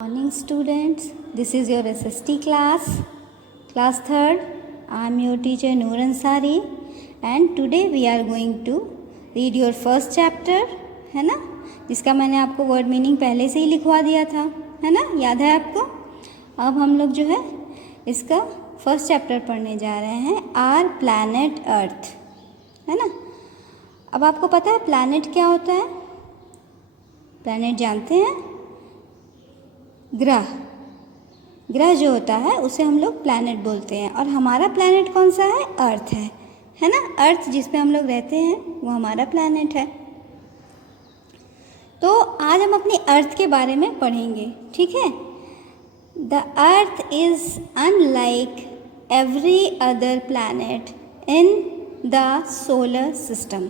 Morning students, this is your SST class 3rd. I am your teacher Noor Ansari and today we are going to read your first chapter, है ना, जिसका मैंने आपको word meaning पहले से ही लिखवा दिया था, है ना, याद है आपको। अब हम लोग जो है इसका फर्स्ट चैप्टर पढ़ने जा रहे हैं, आर प्लैनेट अर्थ, है ना। अब आपको पता है प्लैनेट क्या होता है? प्लैनेट जानते हैं? ग्रह जो होता है उसे हम लोग प्लैनेट बोलते हैं और हमारा प्लैनेट कौन सा है? अर्थ है ना। अर्थ जिस पे हम लोग रहते हैं वो हमारा प्लैनेट है। तो आज हम अपनी अर्थ के बारे में पढ़ेंगे, ठीक है। The earth is unlike every other planet in the solar system.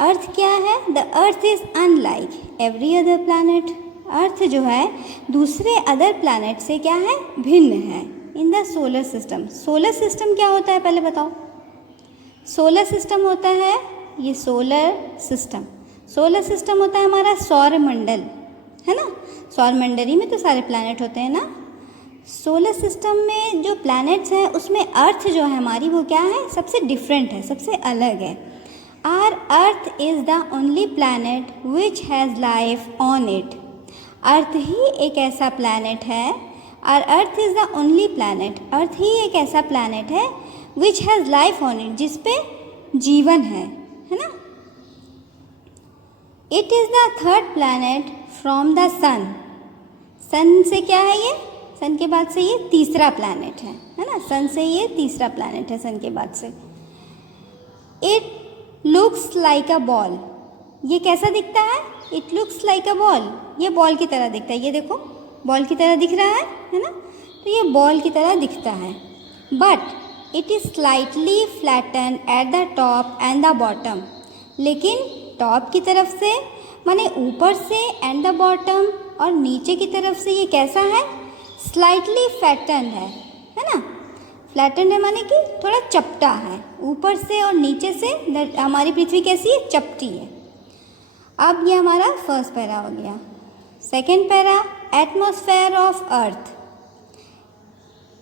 Earth क्या है? The earth is unlike every other planet. Earth जो है दूसरे अदर प्लैनेट से क्या है? भिन्न है इन the solar system. Solar system क्या होता है पहले बताओ। सोलर सिस्टम होता है ये सोलर सिस्टम होता है हमारा सौर मंडल, है ना। सौर मंडली में तो सारे प्लैनेट होते हैं ना। सोलर सिस्टम में जो प्लैनेट्स हैं उसमें अर्थ जो है हमारी वो क्या है? सबसे डिफरेंट है, सबसे अलग है। Our earth is the only planet which has life on it. Earth ही एक ऐसा प्लैनेट है, और earth is the only planet, earth ही एक ऐसा प्लैनेट है which has life on it, जिस पे जीवन है ना। It is the third planet from the sun. Sun से क्या है ये? सन के बाद से ये तीसरा प्लैनेट है ना। सन से ये तीसरा प्लैनेट है, सन के बाद से। It looks like a ball. ये कैसा दिखता है? It looks like a ball, ये बॉल की तरह दिखता है। ये देखो बॉल की तरह दिख रहा है ना। तो ये बॉल की तरह दिखता है। But it is slightly flatten at the top and the bottom. लेकिन टॉप की तरफ से माने ऊपर से एंड द बॉटम, और नीचे की तरफ से ये कैसा है? स्लाइटली फ्लैटन है ना। फ्लैटन है माने कि थोड़ा चपटा है, ऊपर से और नीचे से हमारी पृथ्वी कैसी है? चपटी है। अब ये हमारा फर्स्ट पैरा हो गया। Second para, atmosphere of earth.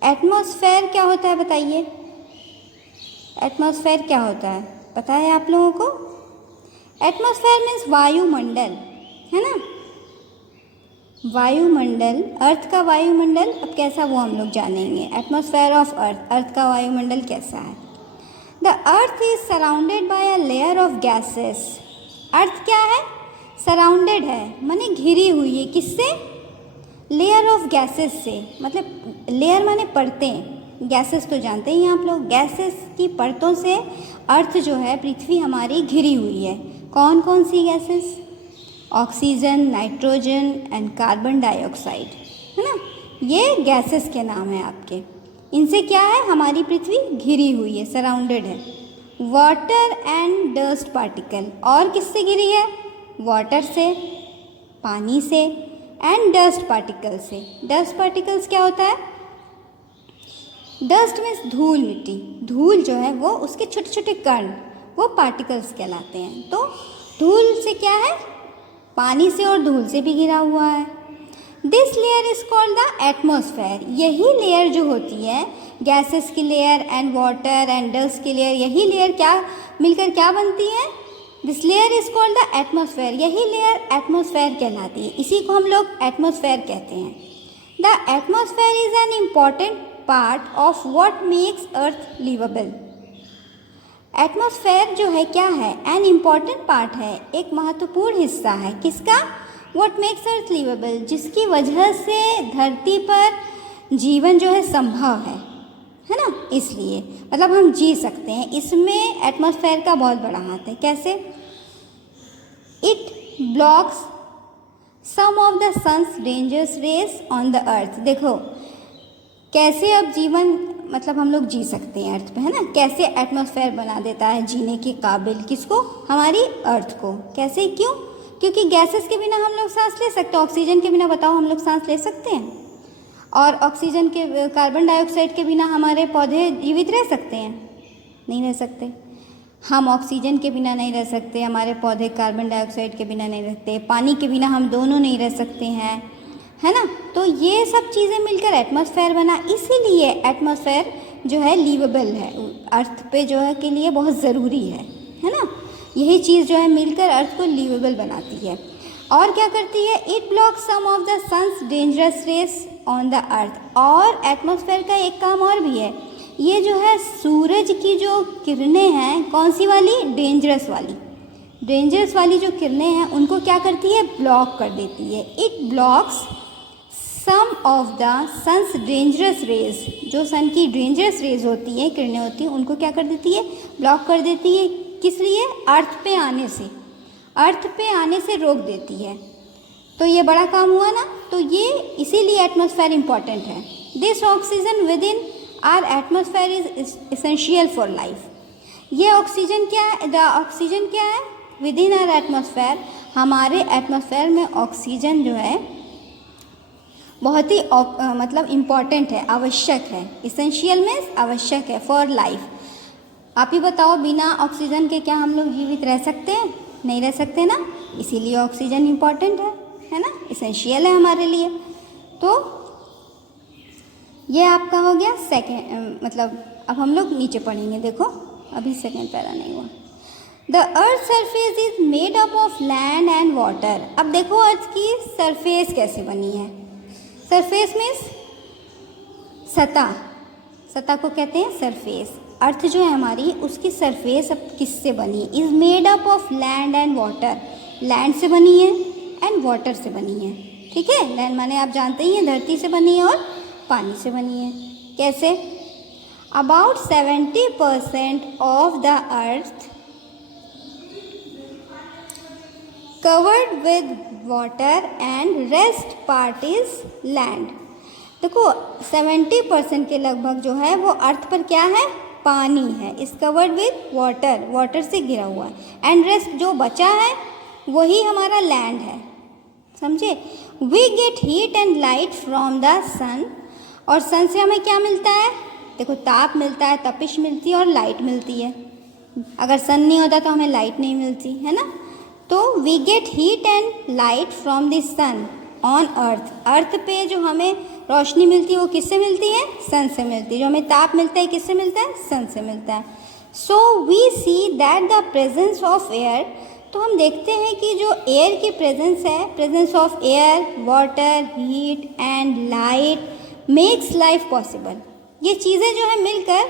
Atmosphere क्या होता है बताइए? एटमॉस्फेयर क्या होता है पता है आप लोगों को? एटमॉस्फेयर मीन्स वायुमंडल, है ना। वायुमंडल, अर्थ का वायुमंडल अब कैसा वो हम लोग जानेंगे। एटमॉस्फेयर ऑफ अर्थ, अर्थ का वायुमंडल कैसा है? The earth is surrounded by a layer of gases. Earth क्या है? सराउंडेड है माने घिरी हुई है, किससे? लेयर ऑफ गैसेस से। मतलब लेयर माने परतें, गैसेस तो जानते ही हैं आप लोग। गैसेस की परतों से अर्थ जो है पृथ्वी हमारी घिरी हुई है। कौन कौन सी gases? Oxygen, nitrogen and carbon dioxide, है ना। ये गैसेस के नाम हैं आपके। इनसे क्या है? हमारी पृथ्वी घिरी हुई है, सराउंडेड है। वाटर एंड डस्ट पार्टिकल, और किससे घिरी है? वाटर से, पानी से, एंड डस्ट पार्टिकल से। डस्ट पार्टिकल्स क्या होता है? डस्ट मीन्स धूल, मिट्टी। धूल जो है वो उसके छोटे छोटे कण, वो पार्टिकल्स कहलाते हैं। तो धूल से क्या है? पानी से और धूल से भी घिरा हुआ है। This layer is called the atmosphere. यही लेयर जो होती है, गैसेस की layer and water and dust की लेयर, यही लेयर क्या मिलकर क्या बनती है? This layer is called the atmosphere. यही लेयर एटमॉस्फेयर कहलाती है, इसी को हम लोग एटमॉस्फेयर कहते हैं। The atmosphere is an important part of what makes earth livable. Atmosphere जो है क्या है? एन इम्पॉर्टेंट पार्ट है, एक महत्वपूर्ण हिस्सा है। किसका? व्हाट मेक्स अर्थ लिवेबल, जिसकी वजह से धरती पर जीवन जो है संभव है ना। इसलिए मतलब हम जी सकते हैं, इसमें एटमॉस्फेयर का बहुत बड़ा हाथ है। कैसे? It blocks some of the sun's dangerous rays on the earth. देखो कैसे अब जीवन मतलब हम लोग जी सकते हैं अर्थ पे, है ना। कैसे एटमॉस्फेयर बना देता है जीने के काबिल, किसको? हमारी अर्थ को। कैसे? क्यों? क्योंकि गैसेस के बिना हम लोग सांस ले सकते हैं। ऑक्सीजन के बिना बताओ हम लोग सांस ले सकते हैं? और ऑक्सीजन के, कार्बन डाइऑक्साइड के बिना हमारे पौधे जीवित रह सकते हैं? नहीं रह सकते। हम ऑक्सीजन के बिना नहीं रह सकते, हमारे पौधे कार्बन डाइऑक्साइड के बिना नहीं रहते, पानी के बिना हम दोनों नहीं रह सकते हैं, है ना। तो ये सब चीज़ें मिलकर एटमॉस्फेयर बना, इसीलिए एटमॉस्फेयर जो है लिवेबल है, अर्थ पे जो है के लिए बहुत ज़रूरी है ना। यही चीज़ जो है मिलकर अर्थ को लिवेबल बनाती है। और क्या करती है, it blocks some of the sun's dangerous rays on the earth. और एटमॉस्फेयर का एक काम और भी है, ये जो है सूरज की जो किरणें हैं, कौन सी वाली, डेंजरस वाली जो किरणें हैं उनको क्या करती है, ब्लॉक कर देती है। It blocks some of the sun's dangerous rays, जो सन की डेंजरस रेज होती हैं, किरणें होती हैं, उनको क्या कर देती है, ब्लॉक कर देती है। किस लिए, अर्थ पे आने से रोक देती है। तो ये बड़ा काम हुआ ना, तो ये इसीलिए एटमॉस्फेयर इम्पॉर्टेंट है। This oxygen with in are atmosphere is essential for life. ये ऑक्सीजन क्या है, द ऑक्सीजन क्या है, विद इन आर एटमॉस्फेयर, हमारे एटमॉस्फेयर में ऑक्सीजन जो है बहुत ही मतलब इम्पॉर्टेंट है, आवश्यक है। इसेंशियल मीन्स आवश्यक है फॉर लाइफ। आप ही बताओ, बिना ऑक्सीजन के क्या हम लोग जीवित रह सकते हैं, नहीं रह सकते ना, इसीलिए ऑक्सीजन इम्पॉर्टेंट है ना, इसेंशियल है हमारे लिए। तो ये आपका हो गया सेकेंड, मतलब अब हम लोग नीचे पढ़ेंगे, देखो अभी सेकेंड पैरा नहीं हुआ। The earth surface is made up of land and water. अब देखो अर्थ की सरफेस कैसे बनी है, सरफेस मीन्स सतह को कहते हैं सरफेस। अर्थ जो है हमारी, उसकी सरफेस अब किससे बनी है, is made up of land and water, land से बनी है एंड वाटर से बनी है, ठीक है। लैंड माने आप जानते ही हैं, धरती से बनी है और पानी से बनी है। कैसे, about 70% of the earth covered with water and rest part is land. देखो 70% के लगभग जो है वो अर्थ पर क्या है, पानी है, is covered with water, water से घिरा हुआ है, एंड रेस्ट जो बचा है वही हमारा लैंड है, समझे। We get heat and light from the sun, और सन से हमें क्या मिलता है, देखो ताप मिलता है, तपिश मिलती है और लाइट मिलती है। अगर सन नहीं होता तो हमें लाइट नहीं मिलती, है ना। तो we get heat and light from the sun on earth, earth पे जो हमें रोशनी मिलती है वो किससे मिलती है, सन से मिलती है। जो हमें ताप मिलता है किससे मिलता है, सन से मिलता है। So we see that the presence of air, तो हम देखते हैं कि जो एयर की प्रेजेंस है, presence of air, water, heat and light makes life possible. ये चीज़ें जो है मिलकर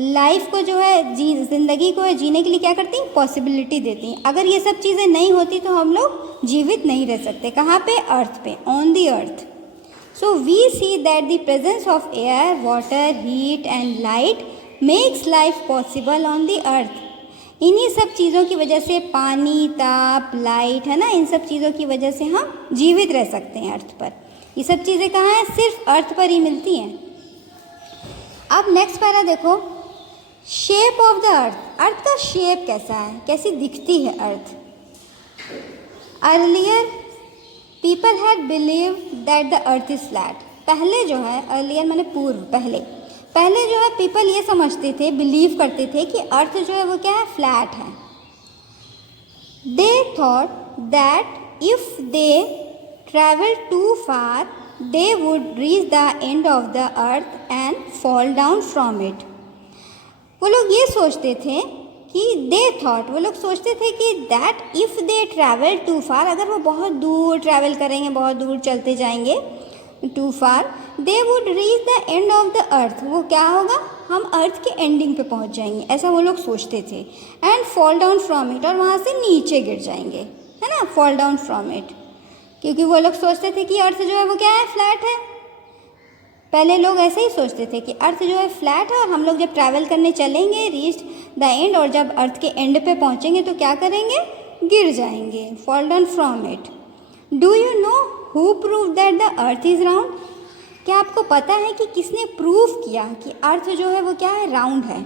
लाइफ को जो है ज़िंदगी को जीने के लिए क्या करती हैं, पॉसिबिलिटी देती हैं। अगर ये सब चीज़ें नहीं होती तो हम लोग जीवित नहीं रह सकते। कहाँ पे, अर्थ पे, on the earth. So we see that the presence of air, water, heat and light makes life possible on the earth. इन्हीं सब चीज़ों की वजह से, पानी, ताप, लाइट, है ना, इन सब चीज़ों की वजह से हम जीवित रह सकते हैं अर्थ पर। ये सब चीज़ें कहाँ हैं, सिर्फ अर्थ पर ही मिलती हैं। अब नेक्स्ट पैरा देखो, shape of the earth, earth का शेप कैसा है, कैसी दिखती है earth. Earlier people had believe that the earth is flat. पहले जो है, अर्लियर माने पूर्व, पहले जो है पीपल ये समझते थे, बिलीव करते थे कि अर्थ जो है वो क्या है, फ्लैट है। They thought that if they travel too far they would reach the end of the earth and fall down from it. वो लोग ये सोचते थे कि वो लोग सोचते थे कि that if they travel too far, अगर वो बहुत दूर ट्रैवल करेंगे, बहुत दूर चलते जाएंगे, too far, they would reach the end of the earth, वो क्या होगा, हम अर्थ के एंडिंग पे पहुंच जाएंगे, ऐसा वो लोग सोचते थे। And fall down from it, और वहाँ से नीचे गिर जाएंगे, है ना, फॉल डाउन फ्रॉम इट, क्योंकि वो लोग सोचते थे कि अर्थ जो है वो क्या है, फ्लैट है। पहले लोग ऐसे ही सोचते थे कि अर्थ जो है फ्लैट है, और हम लोग जब ट्रैवल करने चलेंगे, रीच द एंड, और जब अर्थ के एंड पे पहुंचेंगे तो क्या करेंगे, गिर जाएंगे, fall down from it. Do you know who prove that the earth is round. क्या आपको पता है कि किसने प्रूव किया कि अर्थ जो है वो क्या है, राउंड है।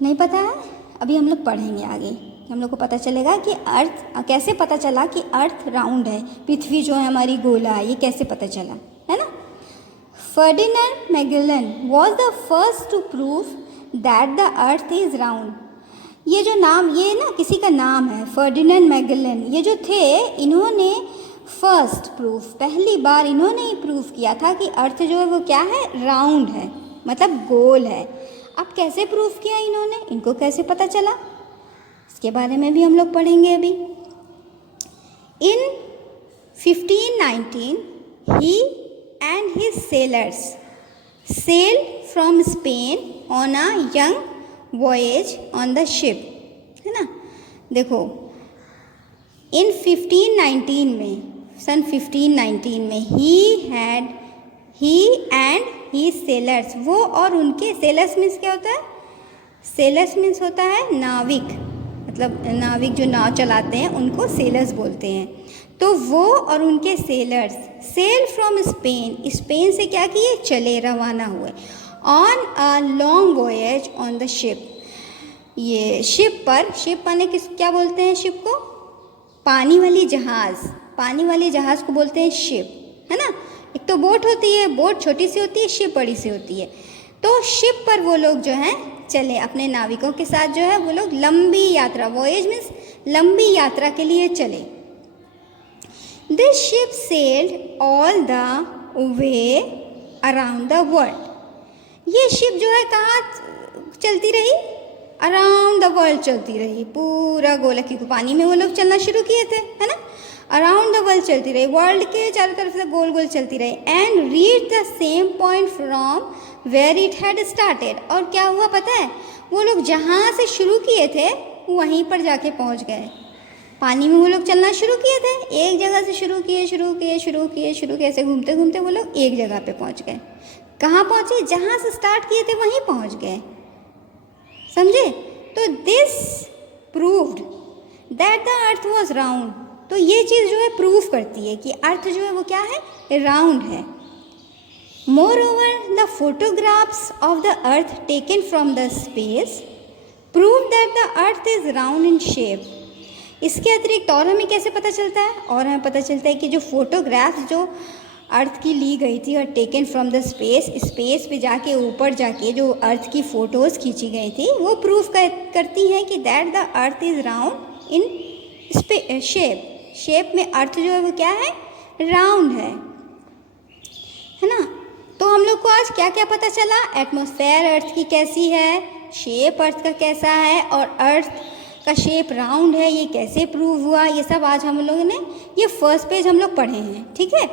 नहीं पता है, अभी हम लोग पढ़ेंगे आगे, हम लोग को पता चलेगा कि अर्थ, कैसे पता चला कि अर्थ राउंड है, पृथ्वी जो है हमारी गोला है, ये कैसे पता चला, है ना। Ferdinand Magellan was the first to prove that the earth is round. ये जो नाम, ये ना किसी का नाम है, फर्डिनेंड मैगेलन। ये जो थे, इन्होंने फर्स्ट प्रूफ, पहली बार इन्होंने ही प्रूफ किया था कि अर्थ जो है वो क्या है, राउंड है, मतलब गोल है। अब कैसे प्रूफ किया इन्होंने, इनको कैसे पता चला, इसके बारे में भी हम लोग पढ़ेंगे अभी। इन 1519 he and his sailors sailed from Spain on a young voyage on the ship, है ना। देखो, इन 1519 में, सन 1519 में he and his sailors, वो और उनके, सेलर्स मीन्स क्या होता है, सेलर्स मीन्स होता है नाविक, मतलब नाविक जो नाव चलाते हैं उनको सेलर्स बोलते हैं। तो वो और उनके sailors sail from Spain, Spain से क्या किए, चले, रवाना हुए, on a long voyage on the ship. ये शिप पर, शिप माने किस, क्या बोलते हैं शिप को, पानी वाली जहाज़, पानी वाली जहाज़ को बोलते हैं शिप, है ना। एक तो बोट होती है, बोट छोटी सी होती है, शिप बड़ी सी होती है। तो शिप पर वो लोग जो हैं चले, अपने नाविकों के साथ जो है वो लोग लंबी यात्रा, वॉयज मीन्स लंबी यात्रा के लिए चले। This ship sailed all the way around the world. ये शिप जो है कहाँ चलती रही, अराउंड द वर्ल्ड चलती रही, पूरा गोला, क्योंकि पानी में वो लोग चलना शुरू किए थे, है ना। अराउंड द वर्ल्ड चलती रही, वर्ल्ड के चारों तरफ से गोल गोल चलती रही। And reach the same point from where it had started. और क्या हुआ पता है, वो लोग जहाँ से शुरू किए थे वहीं पर जाके पहुँच गए। पानी में वो लोग चलना शुरू किए थे, एक जगह से शुरू किए, ऐसे घूमते घूमते वो लोग एक जगह पे पहुँच गए। कहाँ पहुँचे, जहाँ से स्टार्ट किए थे वहीं पहुँच गए, समझे। तो this proved that the earth was round. तो ये चीज़ जो है प्रूफ करती है कि अर्थ जो है वो क्या है, राउंड है। Moreover, the photographs of the earth taken from the space prove that the earth is round in shape. इसके अतिरिक्त और हमें कैसे पता चलता है, और हमें पता चलता है कि जो फोटोग्राफ्स जो अर्थ की ली गई थी और taken from the space, space पे जाके ऊपर जाके जो अर्थ की फ़ोटोज़ खींची गई थी वो प्रूफ करती हैं कि that the earth is round in shape. Shape में अर्थ जो है वो क्या है, राउंड है ना। तो हम लोग को आज क्या क्या पता चला, एटमॉस्फेयर अर्थ की कैसी है, शेप अर्थ का कैसा है, और अर्थ का शेप राउंड है, ये कैसे प्रूव हुआ, ये सब आज हम लोगों ने, ये फर्स्ट पेज हम लोग पढ़े हैं, ठीक है।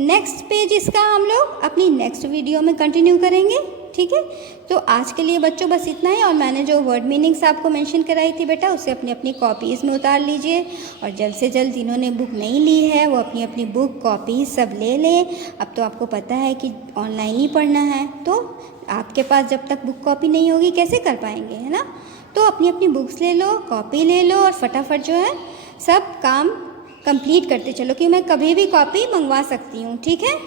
नेक्स्ट पेज इसका हम लोग अपनी नेक्स्ट वीडियो में कंटिन्यू करेंगे, ठीक है। तो आज के लिए बच्चों बस इतना ही, और मैंने जो वर्ड मीनिंग्स आपको मेंशन कराई थी बेटा, उसे अपनी अपनी कॉपीज़ में उतार लीजिए, और जल्द से जल्द जिन्होंने बुक नहीं ली है वो अपनी अपनी बुक कॉपी सब ले लें। अब तो आपको पता है कि ऑनलाइन ही पढ़ना है, तो आपके पास जब तक बुक कॉपी नहीं होगी कैसे कर पाएंगे, है ना। तो अपनी अपनी बुक्स ले लो, कॉपी ले लो, और फटाफट जो है सब काम कंप्लीट करते चलो, कि मैं कभी भी कॉपी मंगवा सकती हूँ, ठीक है।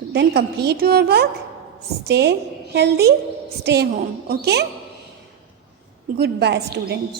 तो then complete your work, stay healthy, stay home, okay? Goodbye students.